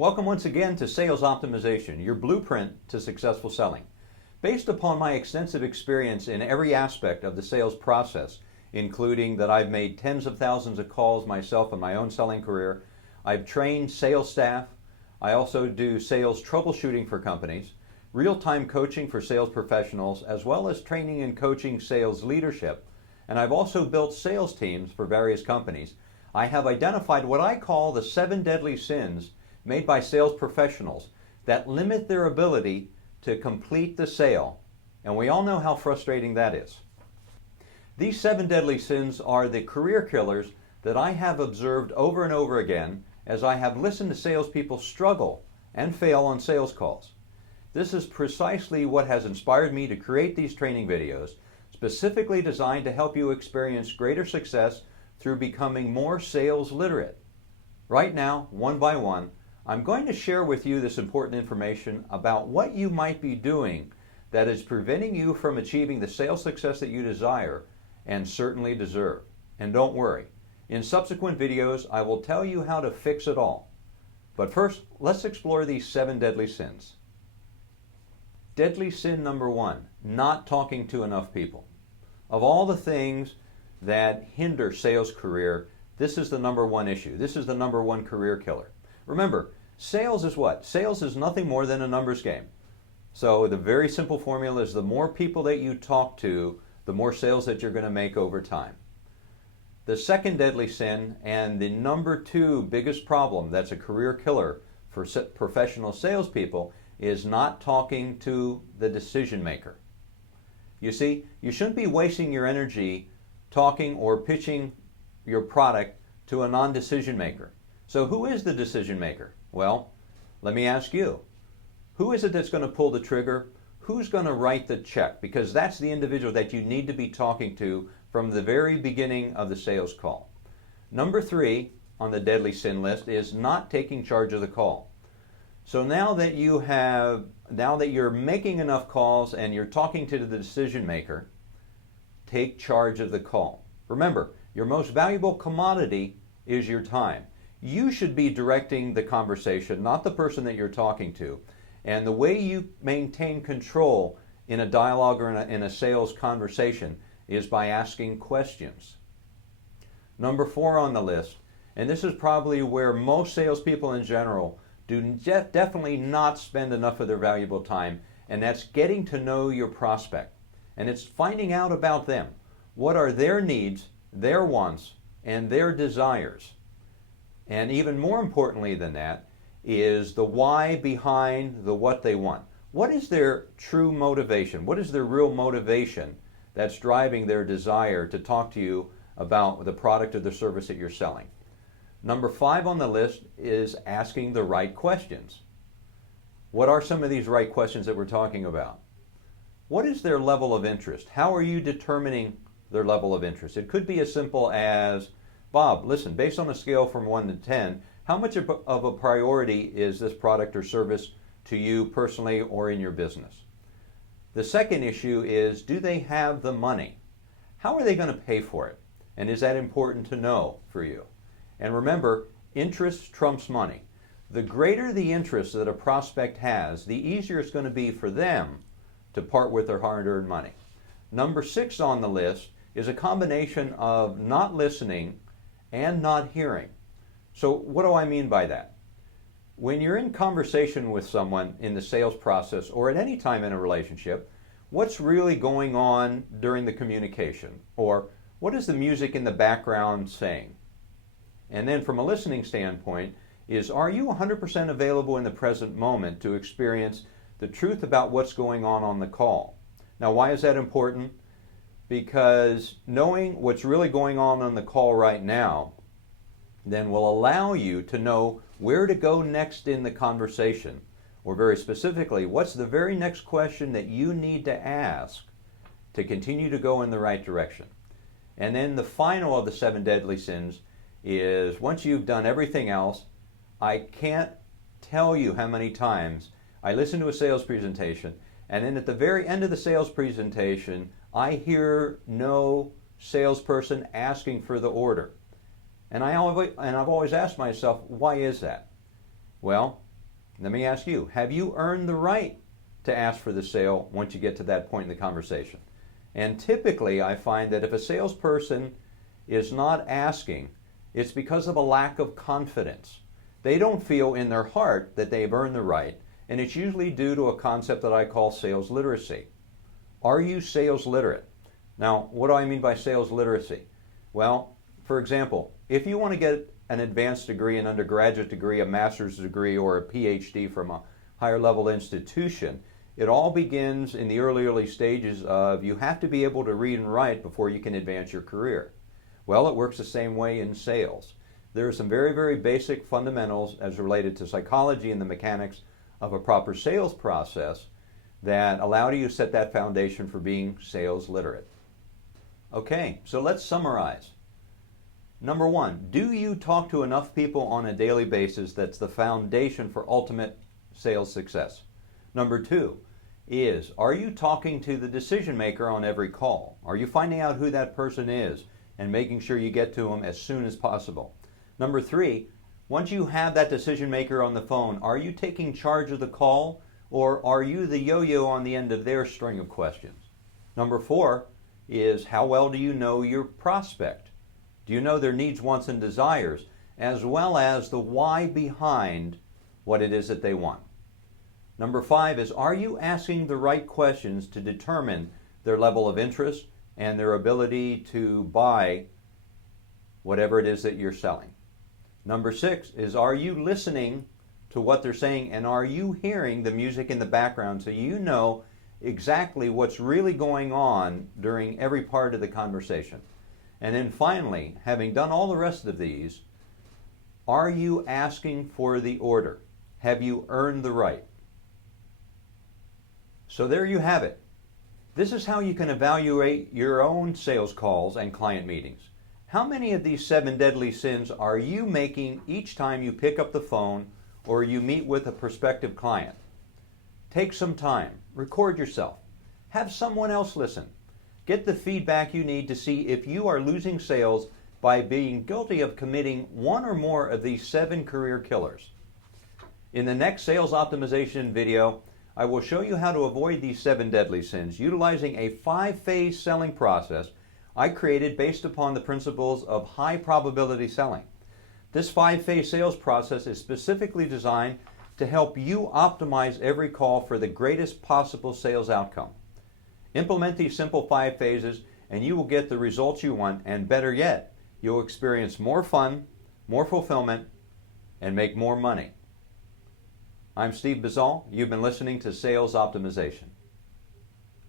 Welcome once again to Sales Optimization, your blueprint to successful selling. Based upon my extensive experience in every aspect of the sales process, including that I've made tens of thousands of calls myself in my own selling career, I've trained sales staff, I also do sales troubleshooting for companies, real-time coaching for sales professionals, as well as training and coaching sales leadership, and I've also built sales teams for various companies. I have identified what I call the 7 deadly sins made by sales professionals that limit their ability to complete the sale, and we all know how frustrating that is. These 7 deadly sins are the career killers that I have observed over and over again as I have listened to salespeople struggle and fail on sales calls. This is precisely what has inspired me to create these training videos, specifically designed to help you experience greater success through becoming more sales literate. Right now, one by one, I'm going to share with you this important information about what you might be doing that is preventing you from achieving the sales success that you desire and certainly deserve. And don't worry, in subsequent videos I will tell you how to fix it all. But first, let's explore these 7 deadly sins. Deadly sin number 1, not talking to enough people. Of all the things that hinder sales career, this is the number 1 issue. This is the number 1 career killer. Remember, sales is what? Sales is nothing more than a numbers game. So the very simple formula is the more people that you talk to, the more sales that you're going to make over time. The second deadly sin, and the number 2 biggest problem that's a career killer for professional salespeople, is not talking to the decision maker. You see, you shouldn't be wasting your energy talking or pitching your product to a non-decision maker. So who is the decision maker? Well, let me ask you. Who is it that's going to pull the trigger? Who's going to write the check? Because that's the individual that you need to be talking to from the very beginning of the sales call. Number 3 on the deadly sin list is not taking charge of the call. So now that you're making enough calls and you're talking to the decision maker, take charge of the call. Remember, your most valuable commodity is your time. You should be directing the conversation, not the person that you're talking to. And the way you maintain control in a dialogue or in a sales conversation is by asking questions. Number 4 on the list, and this is probably where most salespeople in general do definitely not spend enough of their valuable time, and that's getting to know your prospect. And it's finding out about them. What are their needs, their wants, and their desires? And even more importantly than that is the why behind the what they want. What is their true motivation? What is their real motivation that's driving their desire to talk to you about the product or the service that you're selling? Number 5 on the list is asking the right questions. What are some of these right questions that we're talking about? What is their level of interest? How are you determining their level of interest? It could be as simple as, Bob, listen, based on a scale from 1 to 10, how much of a priority is this product or service to you personally or in your business? The second issue is, do they have the money? How are they going to pay for it? And is that important to know for you? And remember, interest trumps money. The greater the interest that a prospect has, the easier it's going to be for them to part with their hard-earned money. Number 6 on the list is a combination of not listening and not hearing. So what do I mean by that? When you're in conversation with someone in the sales process or at any time in a relationship, what's really going on during the communication? Or what is the music in the background saying? And then from a listening standpoint is, are you 100% available in the present moment to experience the truth about what's going on the call? Now, why is that important? Because knowing what's really going on the call right now then will allow you to know where to go next in the conversation, or very specifically, what's the very next question that you need to ask to continue to go in the right direction. And then the final of the 7 deadly sins is, once you've done everything else, I can't tell you how many times I listen to a sales presentation, and then at the very end of the sales presentation, I hear no salesperson asking for the order. And I've always asked myself, why is that? Well, Let me ask you, have you earned the right to ask for the sale once you get to that point in the conversation? And typically I find that if a salesperson is not asking, it's because of a lack of confidence. They don't feel in their heart that they've earned the right, and it's usually due to a concept that I call sales literacy. Are you sales literate? Now, what do I mean by sales literacy? Well, for example, if you want to get an advanced degree, an undergraduate degree, a master's degree, or a PhD from a higher level institution, it all begins in the early stages of you have to be able to read and write before you can advance your career. Well, it works the same way in sales. There are some very basic fundamentals as related to psychology and the mechanics of a proper sales process that allow you to set that foundation for being sales literate. Okay, so let's summarize. Number one, do you talk to enough people on a daily basis that's the foundation for ultimate sales success? Number two is, are you talking to the decision maker on every call? Are you finding out who that person is and making sure you get to them as soon as possible? Number three, once you have that decision maker on the phone, are you taking charge of the call, or are you the yo-yo on the end of their string of questions? Number four is, how well do you know your prospect? Do you know their needs, wants, and desires, as well as the why behind what it is that they want? Number five is, are you asking the right questions to determine their level of interest and their ability to buy whatever it is that you're selling? Number six is, are you listening to what they're saying, and are you hearing the music in the background so you know exactly what's really going on during every part of the conversation? And then finally, having done all the rest of these, are you asking for the order? Have you earned the right? So there you have it. This is how you can evaluate your own sales calls and client meetings. How many of these 7 deadly sins are you making each time you pick up the phone or you meet with a prospective client? Take some time, record yourself, have someone else listen. Get the feedback you need to see if you are losing sales by being guilty of committing one or more of these 7 career killers. In the next sales optimization video, I will show you how to avoid these 7 deadly sins utilizing a 5-phase selling process I created based upon the principles of high probability selling. This 5-phase sales process is specifically designed to help you optimize every call for the greatest possible sales outcome. Implement these simple 5 phases and you will get the results you want, and better yet, you'll experience more fun, more fulfillment, and make more money. I'm Steve Bazal. You've been listening to Sales Optimization.